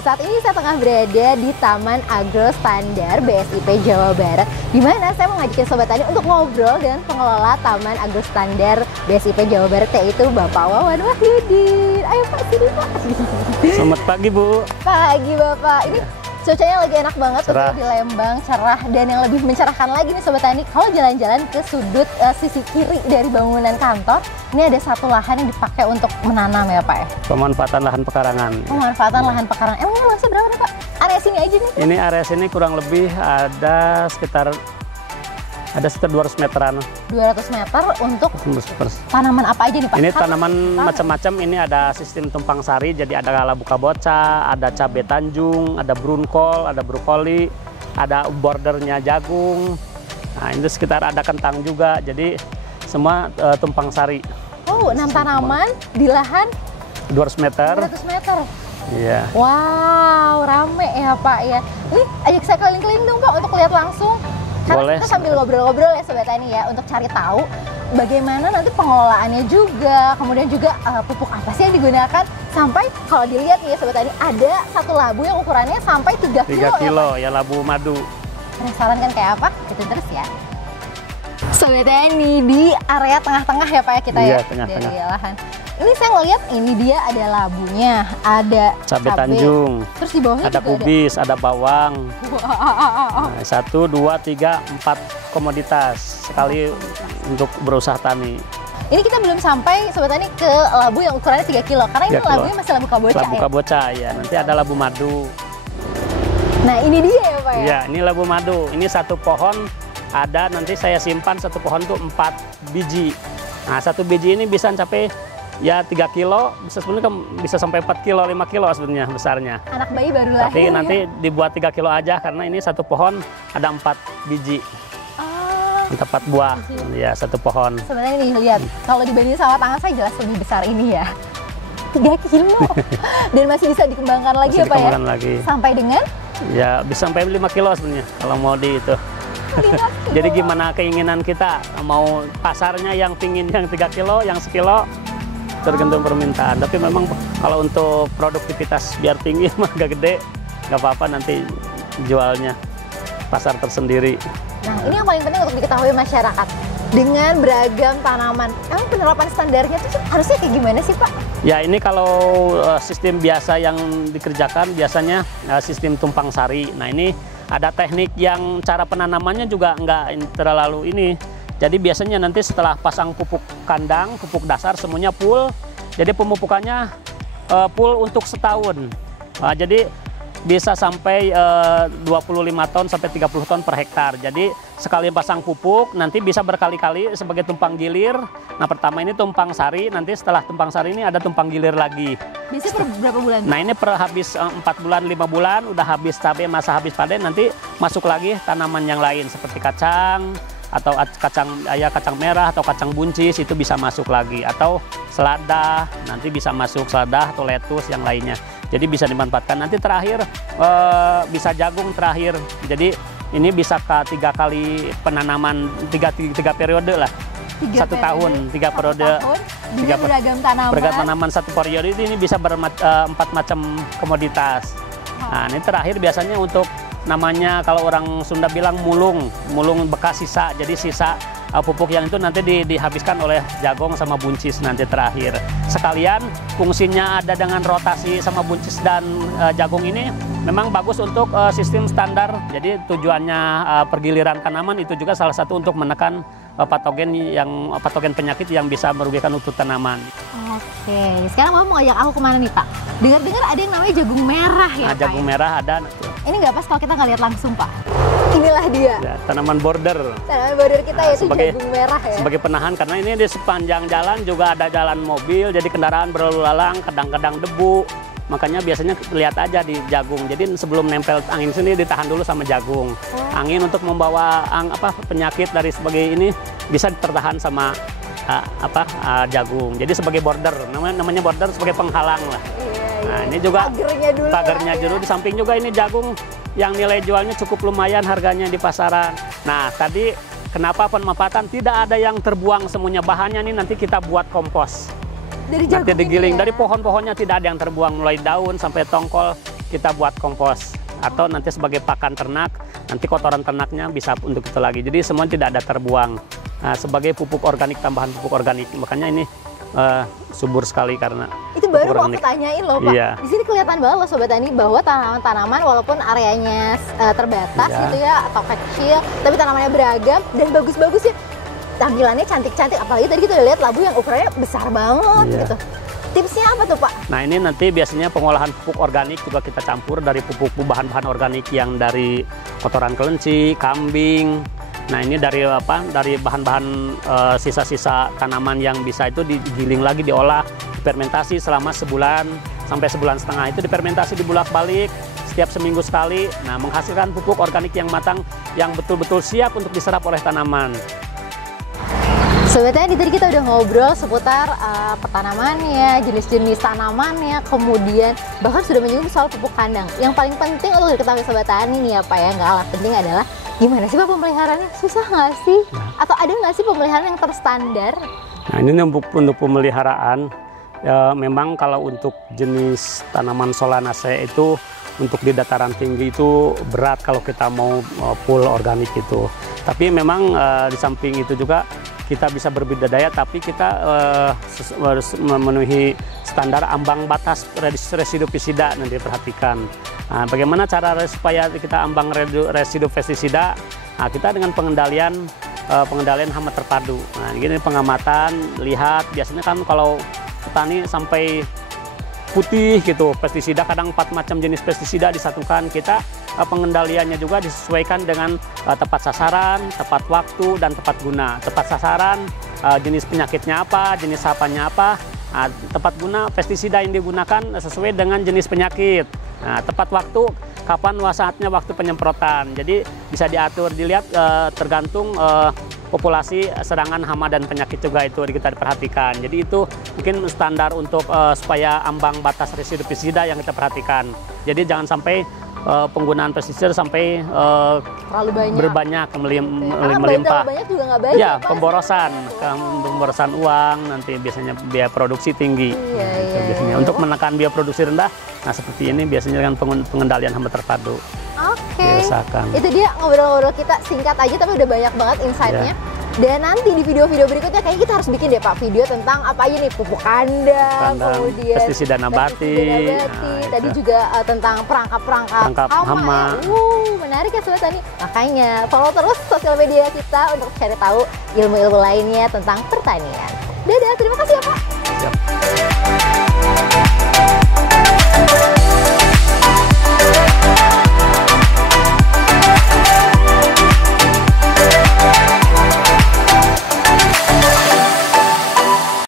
saat ini saya tengah berada di Taman Agro Standar BSIP Jawa Barat, di mana saya mau ngajakin Sobat Tani untuk ngobrol dengan pengelola Taman Agro Standar BSIP Jawa Barat, yaitu Bapak Wawan Wahyudin. Ayo Pak, sini Pak. Selamat pagi Bu. Pagi Bapak. Ini cuacanya lagi enak banget cerah di Lembang, cerah, dan yang lebih mencerahkan lagi nih Sobat Tani, kalau jalan-jalan ke sudut sisi kiri dari bangunan kantor, ini ada satu lahan yang dipakai untuk menanam ya Pak ya? Pemanfaatan lahan pekarangan. Pemanfaatan lahan pekarangan. Emang luasnya berapa nih Pak? Area sini aja nih? Ini area sini kurang lebih ada sekitar 200 meteran. 200 meter untuk tanaman apa aja nih Pak? Ini tanaman macam-macam. Ini ada sistem tumpang sari, jadi ada labu kabocha, ada cabai tanjung, ada brunkol, ada brokoli, ada bordernya jagung. Nah ini sekitar ada kentang juga, jadi semua tumpang sari. Oh, 6 tanaman di lahan 200 meter. 200 meter. Iya. Wow, rame ya Pak ya. Ini ajak saya keliling-keliling dong Pak untuk lihat langsung. Karena boleh. kita sambil ngobrol-ngobrol ya Sobat Tani ya, untuk cari tahu bagaimana nanti pengelolaannya juga, kemudian juga pupuk apa sih yang digunakan, sampai kalau dilihat nih ya Sobat Tani, ada satu labu yang ukurannya sampai 3 kilo. 3 kilo ya labu madu. Penasaran kan kayak apa? Ikutin terus ya. Sobat Tani, di area tengah-tengah ya Pak ya kita ya, tengah-tengah dari lahan. Ini saya ngeliat ini dia ada labunya, ada cabai tanjung, terus di bawahnya ada juga kubis, ada bawang. Wow. Nah, 1, 2, 3, 4 komoditas sekali untuk berusaha tani. Ini kita belum sampai Sobat Tani ke labu yang ukurannya 3 kilo, karena ini labunya masih labu kabocha. Labu kabocha ya, nanti ada labu madu. Nah ini dia ya Pak ya? Iya, ini labu madu. Ini satu pohon ada, nanti saya simpan satu pohon tuh 4 biji. Nah satu biji ini bisa sampai ya 3 kilo, sebenarnya bisa sampai 4 kilo, 5 kilo sebenarnya besarnya. Anak bayi baru lahir. Tapi nanti dibuat 3 kilo aja, karena ini satu pohon ada 4 biji. Oh, 4 buah, ya satu pohon. sebenarnya nih lihat, kalau dibanding sama tangan saya jelas lebih besar ini ya. 3 kilo. Dan masih bisa dikembangkan lagi Masih ya Pak ya? dikembangkan lagi. Sampai dengan? Ya bisa sampai 5 kilo sebenarnya kalau mau di itu. Jadi gimana keinginan kita, mau pasarnya yang pingin yang 3 kilo, yang sekilo, tergantung permintaan. Tapi memang kalau untuk produktivitas biar tinggi mah agak gede, nggak apa-apa, nanti jualnya pasar tersendiri. Nah ini yang paling penting untuk diketahui masyarakat, dengan beragam tanaman, emang penerapan standarnya itu harusnya kayak gimana sih Pak? Ya ini kalau sistem biasa yang dikerjakan biasanya sistem tumpang sari. Nah ini ada teknik yang cara penanamannya juga nggak terlalu ini. Jadi biasanya nanti setelah pasang pupuk kandang, pupuk dasar semuanya full. Jadi pemupukannya full untuk setahun. Jadi bisa sampai 25 ton sampai 30 ton per hektar. Jadi sekali pasang pupuk nanti bisa berkali-kali sebagai tumpang gilir. Nah pertama ini tumpang sari, nanti setelah tumpang sari ini ada tumpang gilir lagi. Biasanya per berapa bulan? Nah ini per habis 4 bulan, 5 bulan, udah habis cabai, masa habis panen, nanti masuk lagi tanaman yang lain seperti kacang, atau kacang merah atau kacang buncis, itu bisa masuk lagi, atau selada, nanti bisa masuk selada atau lettuce yang lainnya. Jadi bisa dimanfaatkan. Nanti terakhir bisa jagung terakhir. Jadi ini bisa ke 3 kali penanaman, 3 periode lah. 1 tahun, 3 periode. Dengan beragam tanaman. Beragam tanaman 1 periode ini bisa 4 macam komoditas. Nah ini terakhir biasanya untuk namanya kalau orang Sunda bilang mulung bekas sisa. Jadi sisa pupuk yang itu nanti dihabiskan oleh jagung sama buncis nanti terakhir. Sekalian fungsinya ada dengan rotasi sama buncis dan jagung ini memang bagus untuk sistem standar. Jadi tujuannya pergiliran tanaman itu juga salah satu untuk menekan patogen penyakit yang bisa merugikan utuh tanaman. Oke, sekarang mau ngajak aku kemana nih Pak? Dengar-dengar ada yang namanya jagung merah ya Pak? Jagung merah ada. Ini nggak pas kalau kita nggak lihat langsung Pak. Inilah dia. Ya, tanaman border. Tanaman border kita yaitu jagung merah ya. Sebagai penahan, karena ini di sepanjang jalan juga ada jalan mobil, jadi kendaraan berlalu lalang, kadang-kadang debu. Makanya biasanya lihat aja di jagung. Jadi sebelum nempel angin sini ditahan dulu sama jagung. Angin untuk membawa penyakit dari sebagai ini bisa tertahan sama jagung. Jadi sebagai border, namanya border sebagai penghalang lah. Nah ini juga pagernya dulu. Di samping juga ini jagung yang nilai jualnya cukup lumayan harganya di pasaran. Nah tadi kenapa pemanfaatan tidak ada yang terbuang semuanya, bahannya nih nanti kita buat kompos. Dari jagung nanti digiling ya? Dari pohon-pohonnya tidak ada yang terbuang, mulai daun sampai tongkol kita buat kompos atau nanti sebagai pakan ternak, nanti kotoran ternaknya bisa untuk itu lagi. Jadi semua tidak ada terbuang. Nah, sebagai pupuk organik, tambahan pupuk organik, makanya ini subur sekali karena itu baru mau aku tanyain loh Pak. Iya. Di sini kelihatan banget loh Sobat Tani bahwa tanaman-tanaman walaupun areanya terbatas gitu ya atau kecil, tapi tanamannya beragam dan bagus-bagus ya. Tampilannya cantik-cantik, apalagi tadi kita udah lihat labu yang ukurannya besar banget gitu. Tipsnya apa tuh Pak? Nah ini nanti biasanya pengolahan pupuk organik juga kita campur dari pupuk bahan-bahan organik yang dari kotoran kelinci, kambing. Nah ini dari apa? Dari bahan-bahan sisa-sisa tanaman yang bisa itu digiling lagi, diolah, difermentasi selama sebulan sampai sebulan setengah. Itu difermentasi dibulak-balik setiap seminggu sekali. Nah menghasilkan pupuk organik yang matang, yang betul-betul siap untuk diserap oleh tanaman. Sobat Tani, tadi kita udah ngobrol seputar petanamannya, jenis-jenis tanamannya, kemudian bahkan sudah menyinggung soal pupuk kandang. Yang paling penting untuk diketahui Sobat Tani nih ya Pak ya, nggak kalah penting adalah gimana sih Pak pemeliharaannya? Susah nggak sih? Atau ada nggak sih pemeliharaan yang terstandar? Nah ini untuk pemeliharaan, ya, memang kalau untuk jenis tanaman Solanaceae itu untuk di dataran tinggi itu berat kalau kita mau full organik itu. Tapi memang di samping itu juga kita bisa berbudidaya, tapi kita harus memenuhi standar ambang batas residu pestisida nanti diperhatikan. Nah, bagaimana cara supaya kita ambang residu pestisida? Nah, kita dengan pengendalian hama terpadu. Nah, ini pengamatan, lihat biasanya kan kalau petani sampai putih gitu pestisida, kadang 4 macam jenis pestisida disatukan. Kita pengendaliannya juga disesuaikan dengan tepat sasaran, tepat waktu, dan tepat guna. Tepat sasaran, jenis penyakitnya apa, jenis apanya apa. Nah, tepat guna, pestisida yang digunakan sesuai dengan jenis penyakit. Nah, tepat waktu, kapan saatnya waktu penyemprotan. Jadi bisa diatur, dilihat tergantung populasi serangan hama dan penyakit juga itu kita diperhatikan. Jadi itu mungkin standar untuk supaya ambang batas residu pestisida yang kita perhatikan. Jadi jangan sampai penggunaan pestisida sampai terlalu banyak melimpah. Banyak juga nggak baik. Ya, pemborosan uang, nanti biasanya biaya produksi tinggi. Biasanya untuk menekan biaya produksi rendah, nah seperti ini biasanya dengan pengendalian hama terpadu. Oke, itu dia ngobrol-ngobrol kita singkat aja tapi udah banyak banget insight-nya. Dan nanti di video-video berikutnya kayaknya kita harus bikin deh Pak video tentang apa aja nih, pupuk kandang, kemudian pestisida nabati, tadi juga tentang perangkap hama. Menarik ya Sobat Tani. Makanya follow terus sosial media kita untuk cari tahu ilmu-ilmu lainnya tentang pertanian. Dadah, terima kasih ya Pak.